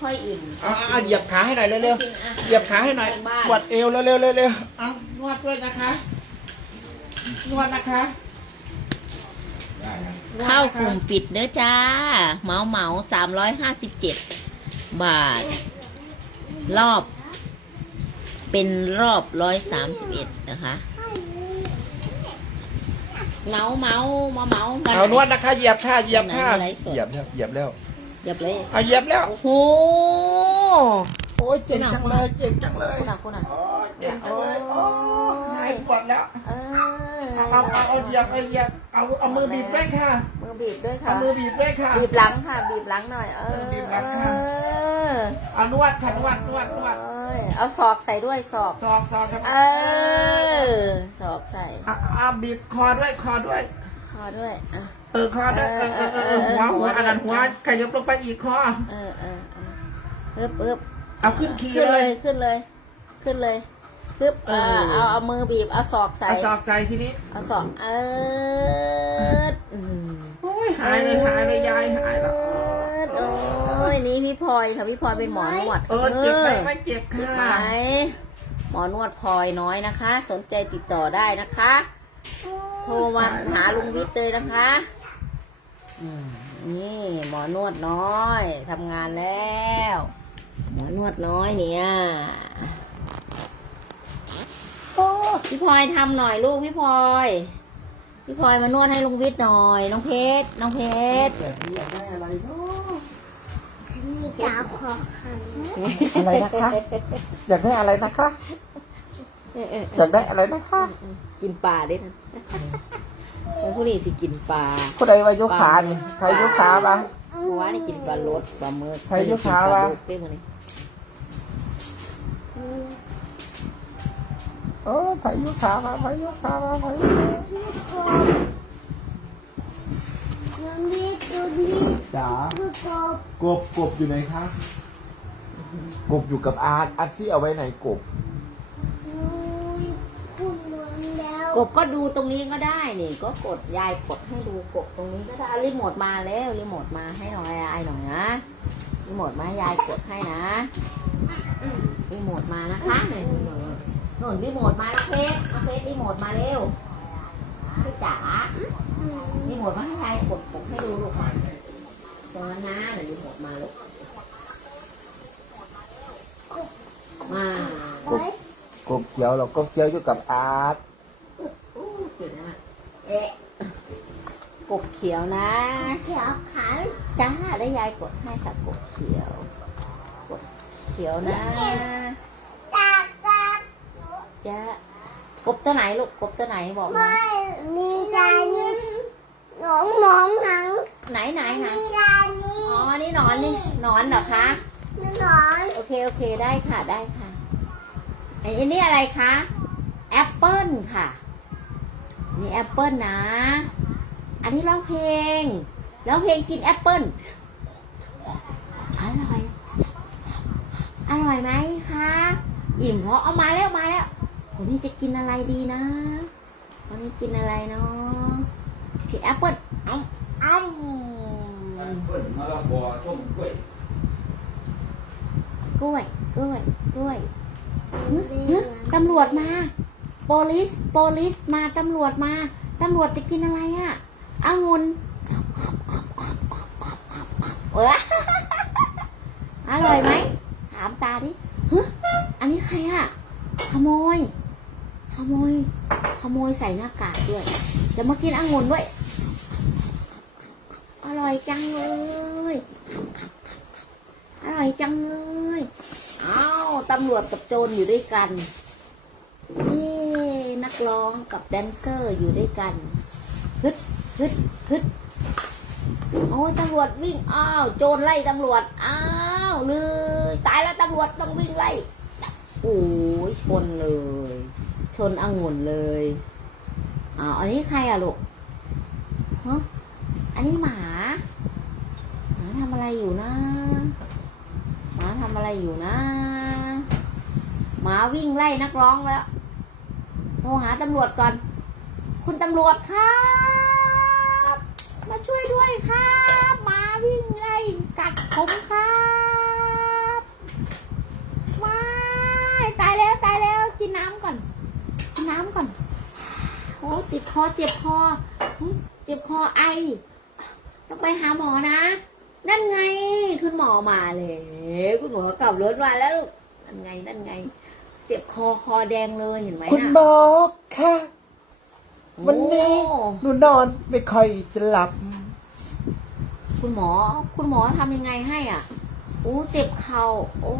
ค่อยอิ่มเอาเอาเอาเหยียบขาให้หน่อยเร็วกินอาหารๆเหยียบขาให้หน่อยทางบ้านปวดเอวเร็วๆเร็วๆเอานวดด้วยนะคะนวดนะคะเข้ากลุ่มปิดเด้อจ้าเหมาเหมาสามร้อยห้าสิบเจ็ดบาท รอบ เป็นรอบร้อยสามสิบเอ็ดนะคะเมาเมามาเมากัเอานวดนะคะเหยียบค่ะเหยียบค่ะไหนๆไลฟ์สดเหยียบแล้วเหยียบแล้ว อย่าเลยเอาเหยียบแล้ว โอ้โห โอ้ยเจ็บจังเลย เจ็บจังเลยคุณอะคุณอะ โอ้ยเจ็บจังเลยโอ้ยหายปวดแล้วเออเอาเอาเอาเอาเหยียบเอาเหยียบเอาเอามือบีบด้วยค่ะมือบีบด้วยเอาค่ะมือบีบด้วยค่ะบีบหลังค่ะ บีบหลังหน่อย เออบีบหลังค่ะเออเอานวดค่ะนวดนวดนวดเอ้ยเอาศอกใส่ด้วยศอกซองซองครับเออศอกใส่เอาเอาบีบคอด้วยคอด้วยค อด้วยอะ เออคอด้วยเออเออเออเออหัวหัวอันนั้นหัวขยับลงไปอีกคอเออเออเออปึ๊บปึ๊บเอาขึ้นคีขึ้นเลเลย ยขึ้นเลย ขึ้นเลยปึ๊บเอเอออเอาเอามือบีบเอาศอกใส่เอาซอกใส่ทีนี้เอาศอกเอออืมโอ้ยหายเลยหายเลยยายหายแล้วโอ้ยนี่พี่พลอยค่ะพี่พลอยเป็นหมอนวดเออเจ็บไหมไม่เจ็บเจ็บค่ะไหมหมอนวดพลอยน้อยนะคะ สนใจติดต่อได้นะคะ โทรมาหาลุงวิทย์เลยนะคะอืมนี่หมอนวดน้อยทำงานแล้ว หมอนวดน้อยเนี่ยโอ้พี่พลอยทำหน่อยลูกพี่พลอย พี่พลอยมานวดให้ลุงวิทย์หน่อย น้องเพชรน้องเพชรแบบนี้อยากได้อะไรเนาะตาขอขันอะไรนะคะ อยากได้อะไรนะคะเออเออเออยากได้อะไรนะคะอกินปลาได้นะแล้วผู้นี้สิกินปลาผู้ใดวายกขานี่ใครยกขาบ้างเพราะว่านี่กินปลาลดปลาเมือกใครยกขาวะเป้มันนี่โอ้ใครยกขามาใครยกขามาใครยกขาน้องนี่ตัวนี้จ๋าคือกบกบกบอยู่ไหนคะกบอยู่กับอาร์ตอาร์ตซี่เอาไว้ไหนกบ นุ้ยคุณนวลแล้ว กบก็ดูตรงนี้ก็ได้นี่ ก็กดยายกดให้ดูกบตรงนี้ก็ได้รีโมทมาแล้วรีโมทมาให้หน่อยยายหน่อยนะรีโมทมายายกดให้นะรีโมทมานะคะนี่หนูหนุนรีโมทมาแล้วเพชรเอาเพชรรีโมทมาเร็วพี่จ๋ารีโมทมาให้ยายกดปุ่มให้ดูลูกมาตรงนั้นนะเดี๋ยวรีโมทมาลูกมากบเขียวเรากบเขียวอยู่กับอาร์ต อู้เก่งมากเอ๊ะ กบเขียวนะเขียวขันจ้าได้ยายกดให้ค่ะกบเขียวกดเขียวนะตาตาจ้ากบตัวไหนลูกกบตัวไหนบอกมาไม่มีจานี้หนองหนองหนังไหนไหนไหนมีจานี้อ๋อนี่หนอนนี่หนอนเหรอคะมีหนอนโอเคโอเคได้ค่ะได้ค่ะอันนี้อะไรคะแอปเปิลค่ะ นี่แอปเปิลนะ อันนี้ร้องเพลงร้องเพลงกินแอปเปิลอร่อย อร่อยไหมคะ อิ่มเพราะเอามาแล้วมาแล้ววันนี้จะกินอะไรดีนะวันนี้กินอะไรเนาะพี่แอปเปิลอ้ำอ้ำเปิดมะละกอต้มกล้วยกล้วยกล้วยกล้วยหึหึตำรวจมาโปลิสโปลิสมาตำรวจมาตำรวจจะกินอะไรอะ่ะองุ่นเอ้ยอร่อยไหมถามตาดิฮะอันนี้ใครอะขโมย ขโมย ขโมยใส่หน้ากากด้วยจะมากินองุ่นด้วย อร่อยจังเลยอร่อยจังเลย อ้าวตำรวจกับโจรอยู่ด้วยกันเย้นัก ร้องกับแดนเซอร์อยู่ด้วยกันฮึดฮึดฮึดโอ้ยตำรวจวิ่งอ้าวโจรไล่ตำรวจอ้าวเลยตายแล้วตำรวจต้องวิ่งไล่โอ้ยชนเลย ชนองุ่นเลยอ้าวอันนี้ใครอะลูกฮะอันนี้หมาหมาทำอะไรอยู่นะหมาทำอะไรอยู่นะหมาวิ่งไล่นักร้องแล้ว โทรหาตำรวจก่อน คุณตำรวจครับมาช่วยด้วยครับมาวิ่งไล่กัดผมครับมาตายแล้วตายแล้วกินน้ำก่อน กินน้ำก่อนโอ้ติดคอเจ็บคอเจ็บคอไอ ต้องไปหาหมอนะ นั่นไง คุณหมอมาเลย คุณหมอกลับรถมาแล้วนั่นไงนั่นไง เจ็บคอคอแดงเลยเห็นไหมคุณหมอค่ะ วันนี้หนูนอนไม่ค่อยจะหลับ คุณหมอ คุณหมอทำยังไงให้อะโอ้เจ็บเข่า โอ้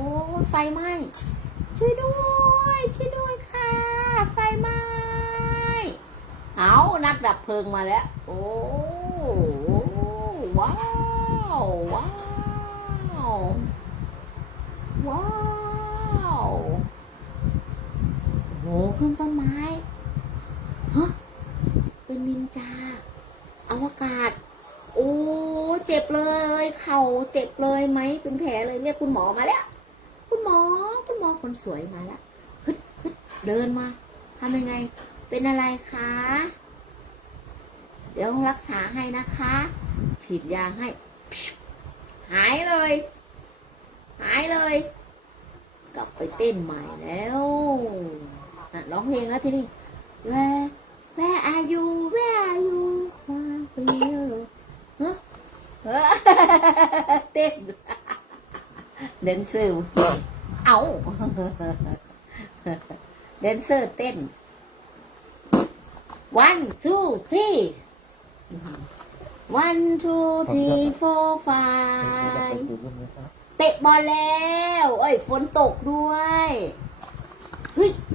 ไฟไหม้ช่วยด้วย ช่วยด้วยค่ะ ไฟไหม้เอานักดับเพลิงมาแล้ว โอ้ว้าวว้าวว้าว ขึ้นต้นไม้ฮะเป็นนินจาอวกาศ โอ้เจ็บเลย เข่าเจ็บเลยไหมเป็นแผลเลยเนี่ยคุณหมอมาแล้วคุณหมอคุณหมอคนสวยมาแล้วฮึดฮึดเดินมาทำยังไง เป็นอะไรคะ เดี๋ยวรักษาให้นะคะ ฉีดยาให้ หายเลย หายเลย กลับไปเต้นใหม่แล้ว นะร้องเพลงแล้วทีนี้แวแวอายุแวอายุคนเยอะเต้นเดนเซอร์เอาเดนเซอร์เต้น one two three one two three four five เตะบอลแล้ว เอ้ย ฝนตกด้วย เฮ้ย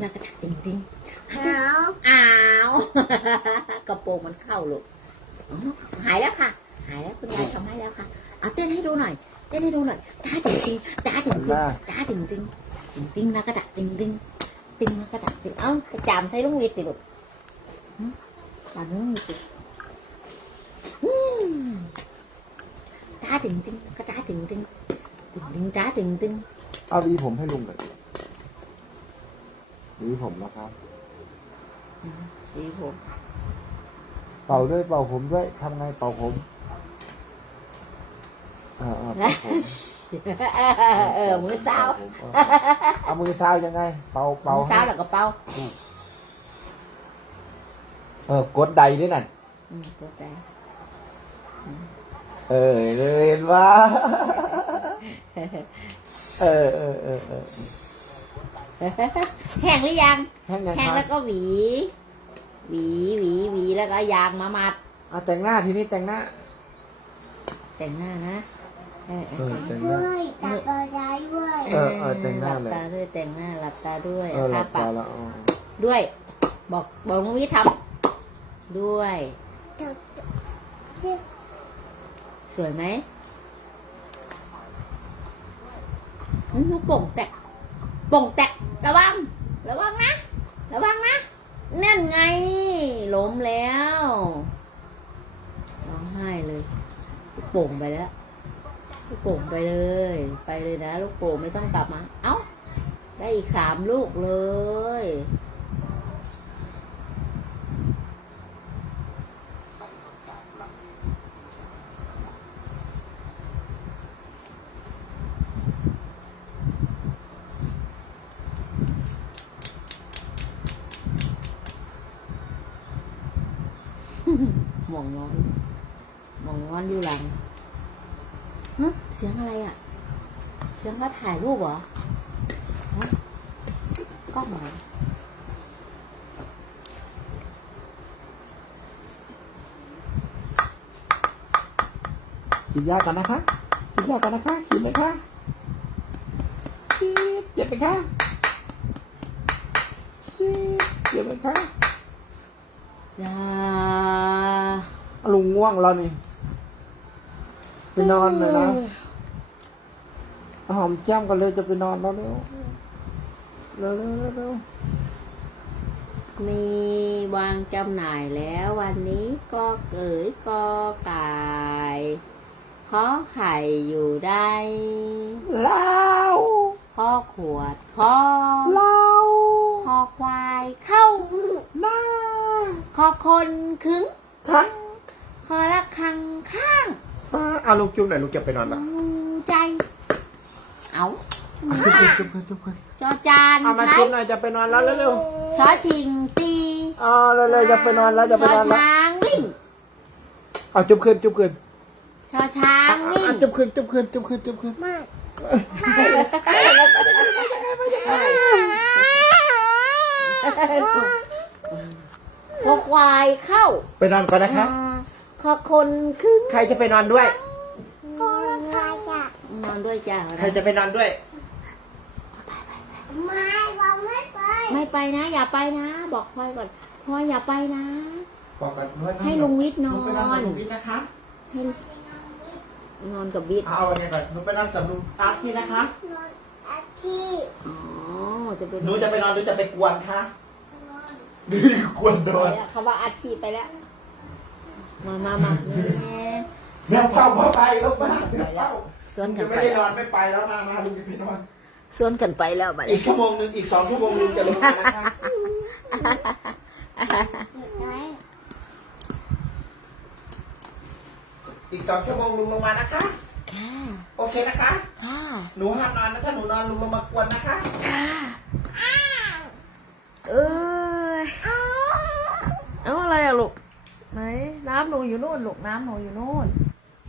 แล้วก็ตาตึงตึงหนาวอ้าวกระโปรงมันเข้าลูกอ๋อหายแล้วค่ะ หายแล้วคุณยายทำให้แล้วค่ะเอาเต้นให้ดูหน่อย เต้นให้ดูหน่อยตาตึงติงตาตึงติงตาตึงติงตึงติงแล้วก็ดักตึงติงติงแล้วก็ดักตึงเอ้ากระจามใส่ลุงวิทติลูกจามลุงวิทย์ติตาตึงติงก็ตาตึงติงตึงติงตาตึงติงเอาดีผมให้ลุงหน่อยดีผมนะครับดีผมเป่าด้วยเป่าผมด้วยทำไงเป่าผม ออเออเป่าผมเออมือเช้าเออเอามือเท้ายังไง เป่าเป่ามือเช้าให้แล้วก็เป่าเออกดใดด้วยนั่นอืมตัวแปรเออเห็นว่า เออเออเออเออแห้งหรือยัง แห้งยังแห้งครัแล้บวก็หวี หวีหวีหวีแล้วก็เอายางมามัด เอาแต่งหน้าทีนี้แต่งหน้า แต่งหน้านะ เออเอเอออแต่งหด้น้าวยตาปลาได้ด้วยเออเออแต่งหน้าหลับเลยตาด้วยแต่งหน้าหลับตาด้วยเออหลัทาบปาตากแล้วอ๋อด้วย บอกบอกน้องวิทำด้วยสวยไหมอื้อลูกโป่งแตกโป่งแตกระวัง ระวังนะ ระวังนะนั่นไง ล้มแล้ว ร้องไห้เลยลูกโป่งไปแล้ว ลูกโป่งไปเลย ไปเลยนะ ลูกโป่งไม่ต้องกลับมา เอ้า ได้อีกสามลูกเลย หมองงอนหมองงอนอยู่หลังฮะเสียงอะไรอะ เสียงเขา ถ่ายรูปเหรอฮะกล้องเหรอกินยากันนะคะกินยากันนะคะกินไหมคะกินเจ็บไหมคะจิ๊บเจ็บไหมคะอย่าลุงง่วงแล้วนี่ไปนอนเลยนะเอา หอมแก้มกันเลยจะไปนอนแล้วเร็วเร็วเร็วเร็วเร็วมีวางจำหน่ายแล้ววันนี้ก็เก๋ยก็ไก่ขอไข่อยู่ได้เล่าพ่อขวดคอเล่าคอควายเข้าหน้าคอคนขึงทั้งคอละคังข้างฟ้าอะลูกจุ๊บหน่อยลูกจะไปนอนละหูใจ เอาจุ๊บกันจุ๊บกันจุ๊บกันจอจานเอามาใช้จุ๊บหน่อยจะไปนอนแล้วเร็วชอชิงตีๆอ๋อเร็วๆจะไปนอนแล้วจะชไปอนอนแล้วช้างวิ่งเอาจุ๊บขึ้นจุ๊บขึ้นชอช้างวิ่ง อะจุ๊บขึ้นจุ๊บขึ้นจุ๊บขึ้นจุ๊บขึ้นไม่คอควายเข้าไปนอนก่อนนะคะคอคนครึ่งใครจะไปนอนด้วยก็ใครจะ นอนด้วยจ้าใครจะไปนอนด้วย ไม่เราไม่ไป ไม่ไปนะ อย่าไปนะ บอกพลอยก่อนพลอยอย่าไปนะ บอกกันว่าให้ลุงวิทย์นอหนูไปนอนกับนลุงวิทย์นะคะให้นอนกับวิทย์เอาอะไรก่อนหนูไปนอนกับลุงอาร์ตทีนะคะนอนอาทิตย์อ๋อจะเป็นหนูจะไปนอนหรือจะไปกวนคะนอนนี่กวนนไปอนแล้วเขาว่าอาชีพไปแล้ว มามามาแม่แม่เป้าพ่อไปแล้วมาแม่เป้า สวนกัจะนไม่ไปได้นแล้อวนไม่ไปแล้วมามาลุงจะไปนอนสวนกันไปแล้วบัดอีนี้กชั่วโมงหนึ่งอีกสองชั่วโมงลุงจะลงมานะคะอีกไหมอีกสองชั่วโมงลุงลงมานะคะ ค่ะโอเคนะคะ ค่ะหนูห้ามนอนนะถ้าหนูนอนลุงลงมากวนนะคะค่ะเอ้ยเอาอะไรอะลูกไหนน้ำหนูอยู่นู่นลูกน้ำหนูอยู่นู่น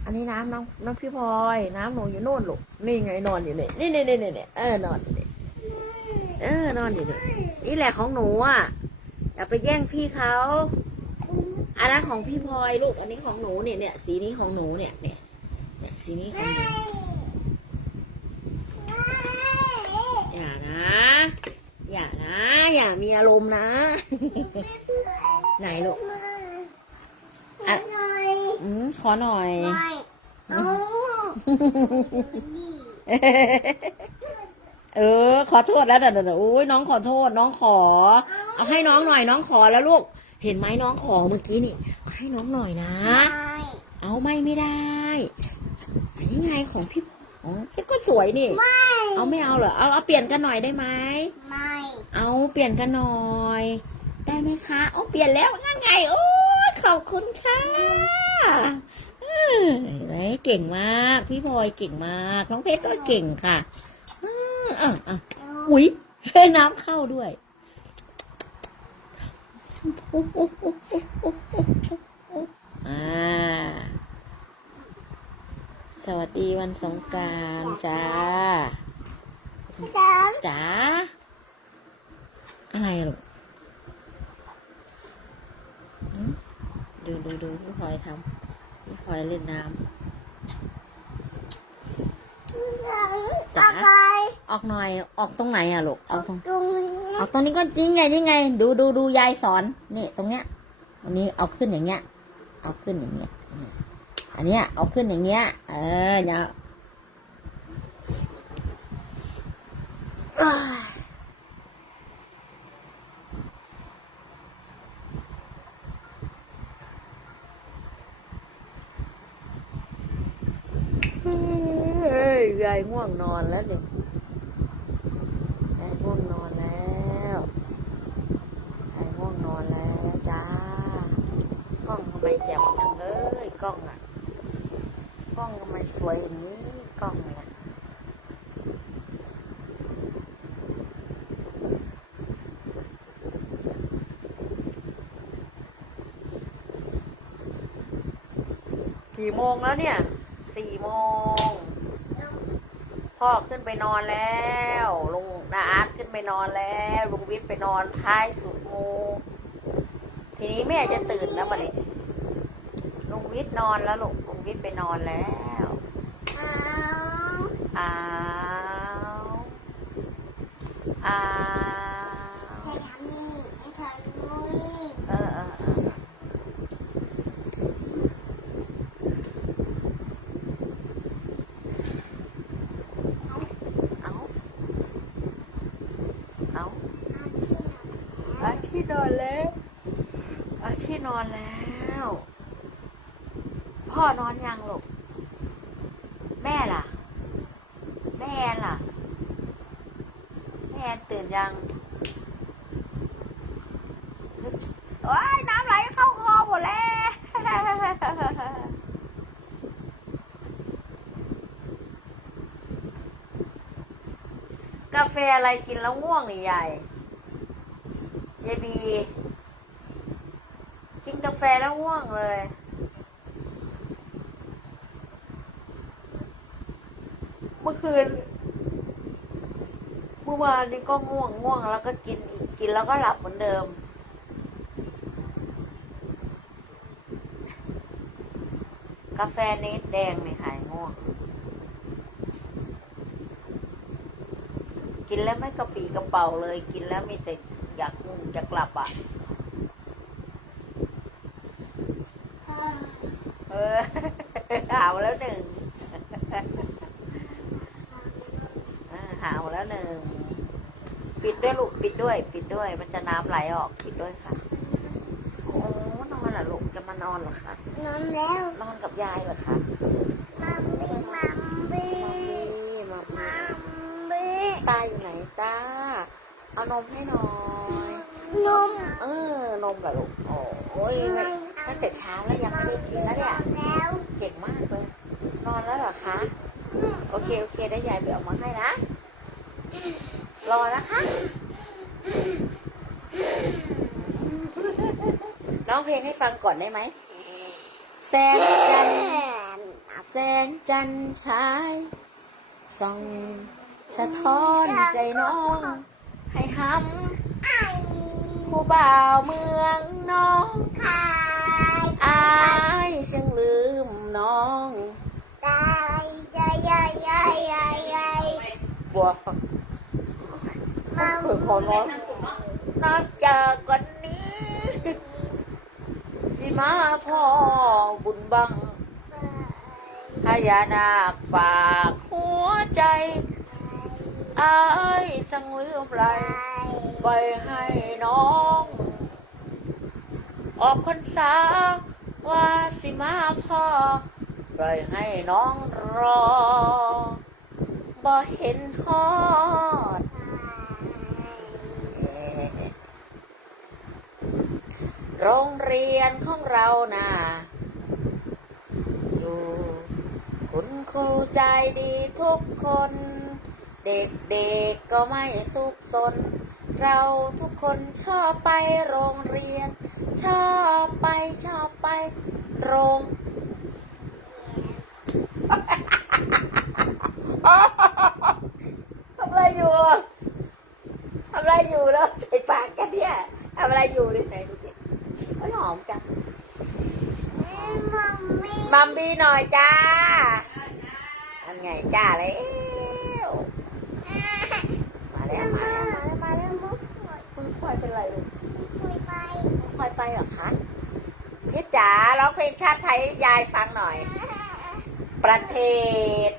อันนี้น้ำน้องน้องพี่พลอย น้ำหนูอยู่นู่นลูกนี่ไงนอนอยู่นี่นี่นี่นี่นี่นี่เออนอนอยู่นี่เออนอนอยู่นี่นี่แหละของหนูอะอย่าไปแย่งพี่เขาอันนั้นของพี่พลอยลูก อันนี้ของหนูเนี่ยเนี่ยสีนี้ของหนูเนี่ยเนี่ยเนี่ยสีนี้ของหนูอย่านะ อย่านะ อย่ามีอารมณ์นะ ไหนลูกไม่ไม่อืมขอหน่อยไม่ เอาเออ ขอโทษแล้วเดี๋ยวเดี๋ยวโอ้ยน้องขอโทษ น้องขอ เอาให้น้องหน่อยน้องขอแล้วลูก เห็นไหมน้องขอเมื่อกี้นี่เอาให้น้องหน่อยนะไม่เอาไม่ไม่ได้อันนี้ไงของพี่อ๋อพี่ก็สวยนี่ไม่เอาไม่เอาเหรอ เอาเอาเปลี่ยนกันหน่อยได้ไหมไม่ เอาเปลี่ยนกันหน่อย ได้ไหมคะ โอ้เปลี่ยนแล้วนั่นไง โอ้ยขอบคุณค่ะ เออเห็นไหมเก่งมาก พี่พลอยเก่งมาก น้องเพชรก็เก่งค่ะอืมอะอะอุ๊ยน้ำเข้าด้วยอ่าสวัสดีวันสงกรารจ้าสามจ๋าอะไรลูกหืมดูดูดูพี่พลอยทำ พี่พลอยเล่นน้สามอะไรำออกหน่อย ออกตรงไหนอะลูกออกตรงตรงนี้ออกตรงนี้ก็จริงไงนี่ไง ดูดูดูยายสอนนี่ตรงเนี้ยตรงนี้เอาขึ้นอย่างเงี้ย เอาขึ้นอย่างเงี้ยนี่อันเนี้ยเอาขึ้นอย่างเงี้ย เออเนี่ยเอ้ยเฮ้ยยาย ง่วงนอนแล้วนี่ยายง่วงนอนแล้วยายง่วงนอนแล้วจ้ากล้องทำไมแจ่มจังเลยกล้องอะ กล้องทำไมสวยอย่างนี้กล้องเนี่ยกี่โมงแล้วเนี่ย สี่โมง พ่อขึ้นไปนอนแล้วลุงนาอาร์ตขึ้นไปนอนแล้วลุงวิทย์ไปนอนท้ายสุดโมงทีนี้แม่จะตื่นแล้วมาเนี่ยลุงวิทย์นอนแล้วลูกลุงวิทย์ไปนอนแล้วเอาอ้าวอ้าว ใส่ทำนี้ นอนแล้วอาชีนอนแล้ว พ่อนอนยังลูกแม่ล่ะ แม่แอนล่ะ แม่แอนตื่นยังโอ้ยน้ำไหลเข้าคอหมดแล้วกาแฟอะไรกินแล้วง่วงนี่ยายยายบีกินกาแฟแล้วง่วงเลย เมื่อ คืน เมื่อวานนี้ก็ง่วงง่วงแล้วก็กินอีกกินแล้วก็หลับเหมือนเดิม กาแฟเนสแดงนี่หายง่วง กินแล้วไม่กระปรี้กระเป๋าเลย กินแล้วมีแต่อยากง่วงอยากหลับอะเออหาวแล้วหนึ่ง อ่าหาวแล้วหนึ่ง ปิดด้วยลูกปิดด้วย ปิดด้วย มันจะน้ำไหลออกปิดด้วยค่ะ โอ้นอนเหรอลูกจะมานอนเหรอคะนอนแล้วนอนกับยายเหรอคะมัมบี้มัมบี้มามามัมบี้ตาอยู่ไหนตาเอานมให้หน่อยนมเออนมเหรอลูกโอ้ยไม่ตั้งแต่เช้าแล้วยังไม่ได้กินแล้วเนี่ยแล้วเก่งมากเลย นอนแล้วเหรอคะ โอเคโอเคได้ยายไปเอามาให้นะ รอนะคะน้องเพลงให้ฟังก่อนได้ไหม แสงจันทร์แสงจันทร์ฉายส่องสะท้อนใจน้อง ให้หำผู้บ่าวเมืองน้องขายอายเสียงลืมน้องตายใจใหญ่ใหญ่ใหญ่ใหญ่บัวมัม เปิดคอนอนนอกจากวันนี้สิมาพ่อบุญบังพญานาคฝากหัวใจอายสังลืมไรไปให้น้อง ออกพรรษาว่าสิมาพ่อปล่อยให้น้องรอบ่เห็นฮอด โรงเรียนของเราน่ะอยู่ คุณครูใจดีทุกคน เด็กๆก็ไม่สุขสน เราทุกคนชอบไปโรงเรียน ชอบไปชอบไป โรงทำอะไรอยู่ทำอะไรอยู่แล้วใส่ปากกันเนี่ยทำอะไรอยู่ดิไหนดู หอมจังมัมมี่มัมบีหน่อยจ้าอันไงจ้าแล้วมาแล้วมาแล้วมาแล้วมาแล้วคุณพลอยเป็นไรลูกคุยไปพลอยไปเหรอคะพี่จ๋าร้องเพลงชาติไทยให้ยายฟังหน่อย ประเทศ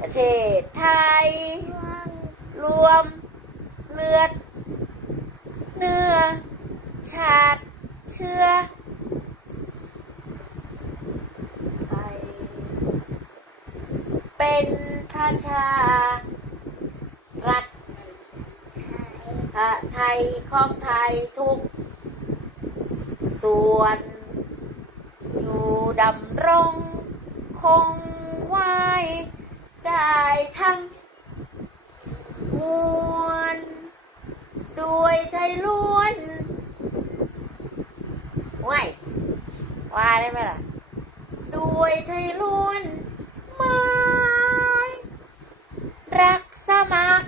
ประเทศไทย รวมเลือด เนื้อ ชาติเชื้อไทยเป็นพระชา รัฐไทยของไทยทุก ส่วน อยู่ดำรงคงไว้ได้ทั้งมวล ด้วยใจล้วน ว้ยว่าได้ไหมล่ะ ด้วยใจล้วนไม้รักสมัคร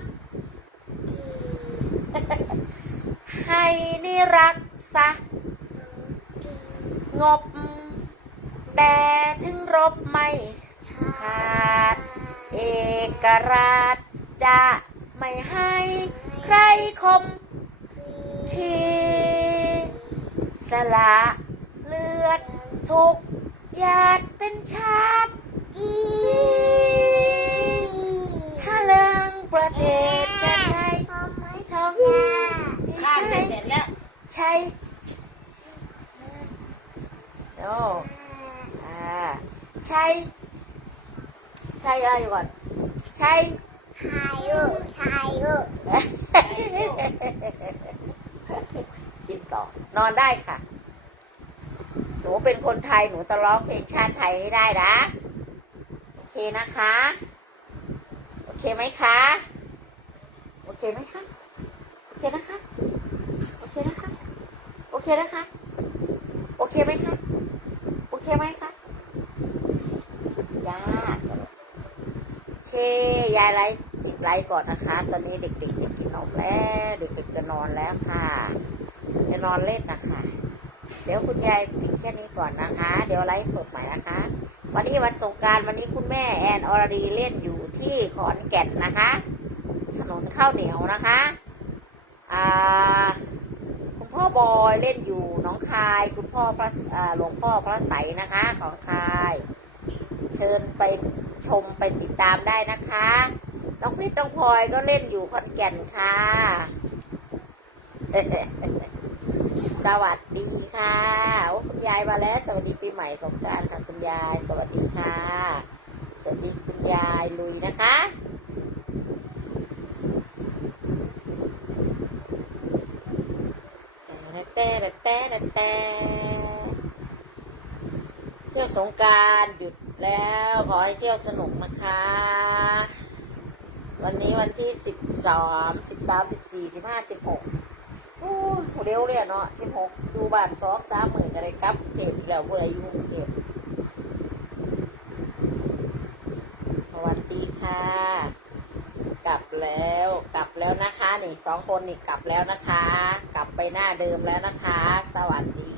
ให้นิรักษางบ แต่ถึงรบไม่ขาด เอกราชจะไม่ให้ใครคมขี ละ เลือด ทุกหยาดเป็นชาติถ้าเรื่องประเทศจะให้ทำให้ทำให้ชาติเสร็จแล้วใช่โอ้อ่าใช่ใช่อะไรก่อนใช่ไทยเออไทยเออ กินต่อ นอนได้ค่ะ หนูเป็นคนไทยหนูจะร้องเพลงชาติไทยให้ได้นะโอเคนะคะ โอเคไหมคะโอเคไหมคะโอเคนะคะโอเคนะคะโอเคนะคะโอเคไหมคะโอเคไหมคะยากโอเคยายไลฟ์ติดไลฟ์ก่อนนะคะ ตอนนี้เด็กๆจะกินนมแล้ว เด็กๆจะนอนแล้วค่ะ จะนอนเล่นนะคะ เดี๋ยวคุณยายปิดแค่นี้ก่อนนะคะ เดี๋ยวไลฟ์สดใหม่นะคะ วันนี้วันสงการวันนี้คุณแม่แอนอรดีเล่นอยู่ที่ขอนแก่นนะคะ ถนนข้าวเหนียวนะคะอ่าคุณพ่อบอยเล่นอยู่น้องคาย คุณพ่อพระหลวงพ่อพระใสยนะคะของคาย เชิญไปชมไปติดตามได้นะคะน้องพิษน้องพลอยก็เล่นอยู่ขอนแก่นค่ะ สวัสดีค่ะโอ้คุณยายมาแล้ว สวัสดีปีใหม่สงการค่ะคุณยาย สวัสดีค่ะ สวัสดีคุณยายลุยนะคะแต่แต่แต่แต่เที่ยวสงการหยุดแล้ว ขอให้เที่ยวสนุกนะคะ วันนี้วันที่สิบสามสิบสามสิบสี่สิบห้าสิบหก เร็วเลยอะเนาะสิบหกดูบ้านสองสามหมื่นอะไรกลับเทพแล้วเมื่ออายุงเทพสวัสดีค่ะ กลับแล้ว กลับแล้วนะคะนี่สองคนนี่กลับแล้วนะคะ กลับไปหน้าเดิมแล้วนะคะ สวัสดี